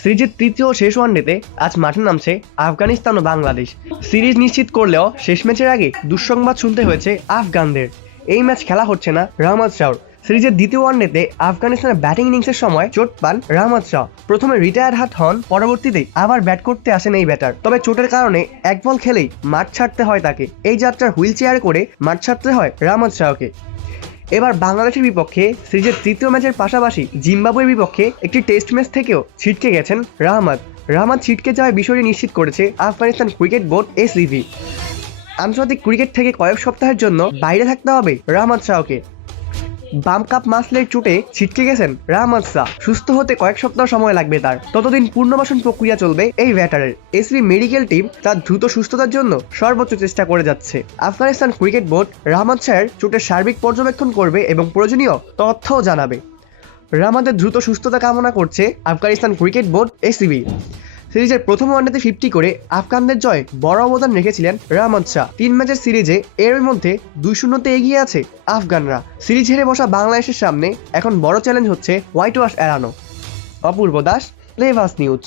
সিরিজের তৃতীয় ও শেষ ওয়ানডেতে আজ মাঠে নামছে আফগানিস্তান ও বাংলাদেশ। সিরিজ নিশ্চিত করলেও শেষ ম্যাচের আগে দুঃসংবাদ শুনতে হয়েছে আফগানদের। এই ম্যাচ খেলা হচ্ছে না রহমত শাহর। সিরিজের দ্বিতীয় ওয়ানডেতে আফগানিস্তানের ব্যাটিং ইনিংসের সময় চোট পান রহমত শাহ। প্রথমে রিটায়ার হাত হন, পরবর্তীতে আবার ব্যাট করতে আসেন এই ব্যাটার। তবে চোটের কারণে এক বল খেলেই মাঠ ছাড়তে হয় তাকে। এই যাত্রার হুইল চেয়ারে করে মাঠ ছাড়তে হয় রহমত শাহকে। এবার বাংলাদেশের বিপক্ষে সিরিজের তৃতীয় ম্যাচের পাশাপাশি জিম্বাবুয়ের বিপক্ষে একটি টেস্ট ম্যাচ থেকেও ছিটকে গেছেন রহমত ছিটকে যাওয়ার বিষয়টি নিশ্চিত করেছে আফগানিস্তান ক্রিকেট বোর্ড এসিবি। আন্তর্জাতিক ক্রিকেট থেকে কয়েক সপ্তাহের জন্য বাইরে থাকতে হবে রহমত শাহকে। বাম কাপ মাসলের চোটে ছিটকে গেছেন রহমত শাহ। সুস্থ হতে কয়েক সপ্তাহ সময় লাগবে তার, ততদিন পুনর্বাসন প্রক্রিয়া চলবে এই ব্যাটারের। এসবি মেডিকেল টিম তার দ্রুত সুস্থতার জন্য সর্বোচ্চ চেষ্টা করে যাচ্ছে। আফগানিস্তান ক্রিকেট বোর্ড রহমত শাহের চোটের সার্বিক পর্যবেক্ষণ করবে এবং প্রয়োজনীয় তথ্যও জানাবে। রহমতের দ্রুত সুস্থতা কামনা করছে আফগানিস্তান ক্রিকেট বোর্ড এসিবি। সিরিজের প্রথম ওয়ানডেতে 50 করে আফগানদের জয়ে বড় অবদান রেখেছিলেন রহমত শাহ। 3 ম্যাচের সিরিজে এর মধ্যে 2-0 এগিয়ে আছে আফগানরা। সিরিজ হেরে বসা বাংলাদেশের সামনে এখন বড় চ্যালেঞ্জ হচ্ছে হোয়াইট ওয়াশ এড়ানো। অপূর্ব দাস, প্লেভাস নিউজ।